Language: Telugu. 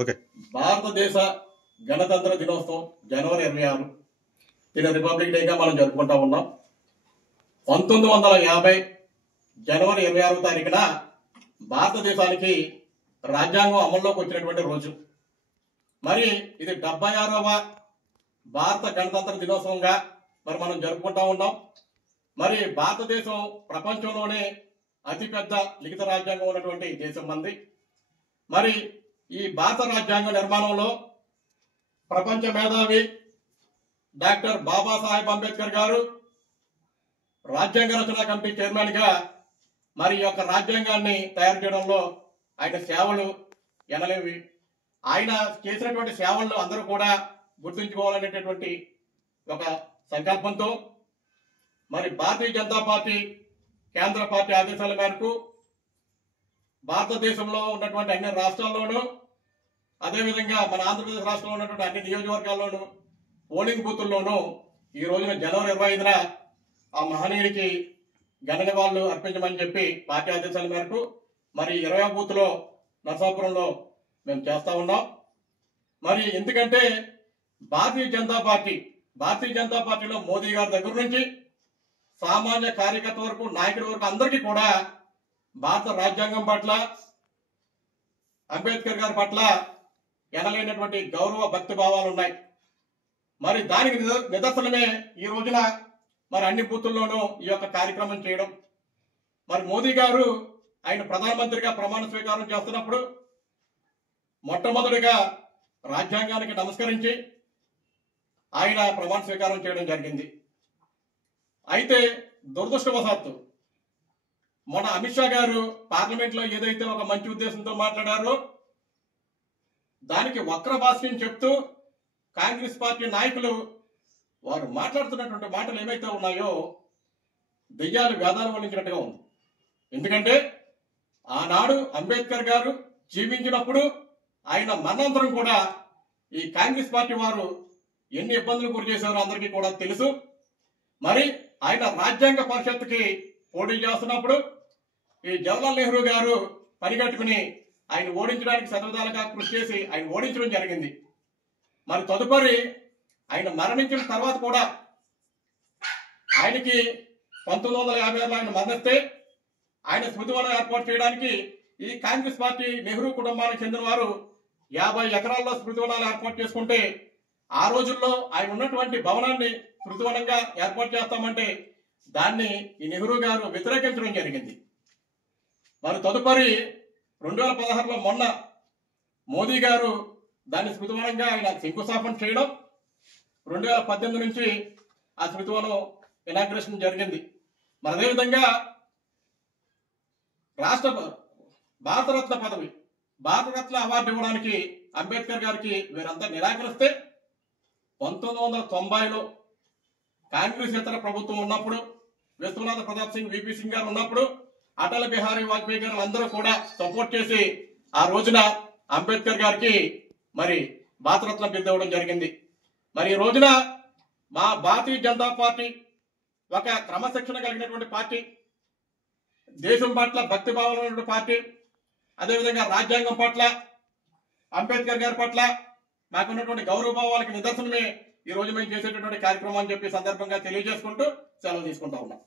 ఓకే. భారతదేశ గణతంత్ర దినోత్సవం జనవరి 26 దీని రిపబ్లిక్ డేగా మనం జరుపుకుంటా ఉన్నాం. 1950 జనవరి 26వ తారీఖున భారతదేశానికి రాజ్యాంగం అమల్లోకి వచ్చినటువంటి రోజు. మరి ఇది 76వ భారత గణతంత్ర దినోత్సవంగా మరి మనం జరుపుకుంటా ఉన్నాం. మరి భారతదేశం ప్రపంచంలోనే అతిపెద్ద లిఖిత రాజ్యాంగం ఉన్నటువంటి దేశం మంది. మరి ఈ భారత రాజ్యాంగ నిర్మాణంలో ప్రపంచ మేధావి డాక్టర్ బాబాసాహెబ్ అంబేద్కర్ గారు రాజ్యాంగ రచనా కమిటీ చైర్మన్ గా మరి ఈ యొక్క రాజ్యాంగాన్ని తయారు చేయడంలో ఆయన సేవలు ఎనలేవి. ఆయన చేసినటువంటి సేవలను అందరూ కూడా గుర్తుంచుకోవాలనేటటువంటి ఒక సంకల్పంతో మరి భారతీయ జనతా పార్టీ కేంద్ర పార్టీ ఆదేశాల మేరకు భారతదేశంలో ఉన్నటువంటి అన్ని రాష్ట్రాల్లోనూ అదేవిధంగా మన ఆంధ్రప్రదేశ్ రాష్ట్రంలో ఉన్నటువంటి అన్ని నియోజకవర్గాల్లోనూ పోలింగ్ బూతుల్లోనూ ఈ రోజున జనవరి 25న ఆ మహనీయుడికి ఘన నివాళులు అర్పించమని చెప్పి పార్టీ ఆదేశాల మేరకు మరి 20వ బూత్లో నరసాపురంలో మేము చేస్తా ఉన్నాం. మరి ఎందుకంటే భారతీయ జనతా పార్టీలో మోదీ గారి దగ్గర నుంచి సామాన్య కార్యకర్త వరకు నాయకుడి వరకు అందరికీ కూడా భారత రాజ్యాంగం పట్ల అంబేద్కర్ గారి పట్ల ఎనలేనటువంటి గౌరవ భక్తి భావాలు ఉన్నాయి. మరి దానికి నిదర్శనమే ఈ రోజున మరి అన్ని బూతుల్లోనూ ఈ యొక్క కార్యక్రమం చేయడం. మరి మోదీ గారు ఆయన ప్రధానమంత్రిగా ప్రమాణ స్వీకారం చేస్తున్నప్పుడు మొట్టమొదటిగా రాజ్యాంగానికి నమస్కరించి ఆయన ప్రమాణ స్వీకారం చేయడం జరిగింది. అయితే దురదృష్టవశాత్తు మొన్న అమిత్ షా గారు పార్లమెంట్ లో ఏదైతే ఒక మంచి ఉద్దేశంతో మాట్లాడారో దానికి వక్ర భాష్యం చెప్తూ కాంగ్రెస్ పార్టీ నాయకులు వారు మాట్లాడుతున్నటువంటి మాటలు ఏవైతే ఉన్నాయో దెయ్యాలు వేదాలు వల్లించినట్టుగా ఉంది. ఎందుకంటే ఆనాడు అంబేద్కర్ గారు జీవించినప్పుడు ఆయన మరణాంతరం కూడా ఈ కాంగ్రెస్ పార్టీ వారు ఎన్ని ఇబ్బందులు గురి చేశారో అందరికీ కూడా తెలుసు. మరి ఆయన రాజ్యాంగ పరిషత్తుకి పోటీ చేస్తున్నప్పుడు ఈ జవహర్లాల్ నెహ్రూ గారు పనిగట్టుకుని ఆయన ఓడించడానికి శతవిధాలుగా కృషి చేసి ఆయన ఓడించడం జరిగింది. మరి తదుపరి ఆయన మరణించిన తర్వాత కూడా ఆయనకి 1956లో ఆయన మరణిస్తే ఆయన స్మృతివనం ఏర్పాటు చేయడానికి ఈ కాంగ్రెస్ పార్టీ నెహ్రూ కుటుంబానికి చెందిన వారు 50 ఎకరాల్లో స్మృతివనాలు ఏర్పాటు చేసుకుంటే ఆ రోజుల్లో ఆయన ఉన్నటువంటి భవనాన్ని స్మృతివనంగా ఏర్పాటు చేస్తామంటే దాన్ని ఈ నెహ్రూ గారు వ్యతిరేకించడం జరిగింది. మరి తదుపరి 2016లో మొన్న మోదీ గారు దాన్ని స్మృతివనంగా ఆయన శంకుస్థాపన చేయడం, 2018 నుంచి ఆ స్మృతివనం ఇనాగ్రేషన్ జరిగింది. మరి అదేవిధంగా భారతరత్న పదవి భారతరత్న అవార్డు ఇవ్వడానికి అంబేద్కర్ గారికి వీరంతా నిరాకరిస్తే 1990లో కాంగ్రెస్ ఇతర ప్రభుత్వం ఉన్నప్పుడు విశ్వనాథ ప్రతాప్ సింగ్ విపి సింగ్ గారు ఉన్నప్పుడు అటల్ బిహారీ వాజ్పేయి గారు అందరూ కూడా సపోర్ట్ చేసి ఆ రోజున అంబేద్కర్ గారికి మరి భారతరత్న బిరుదు ఇవ్వడం జరిగింది. మరి ఈ రోజున మా భారతీయ జనతా పార్టీ ఒక క్రమశిక్షణ కలిగినటువంటి పార్టీ, దేశం పట్ల భక్తి భావం ఉన్నటువంటి పార్టీ, అదేవిధంగా రాజ్యాంగం పట్ల అంబేద్కర్ గారి పట్ల మాకున్నటువంటి గౌరవ భావాలకు నిదర్శనమే ఈ రోజు మేము చేసేటటువంటి కార్యక్రమం అని చెప్పి సందర్భంగా తెలియజేసుకుంటూ సెలవు తీసుకుంటా ఉన్నాం.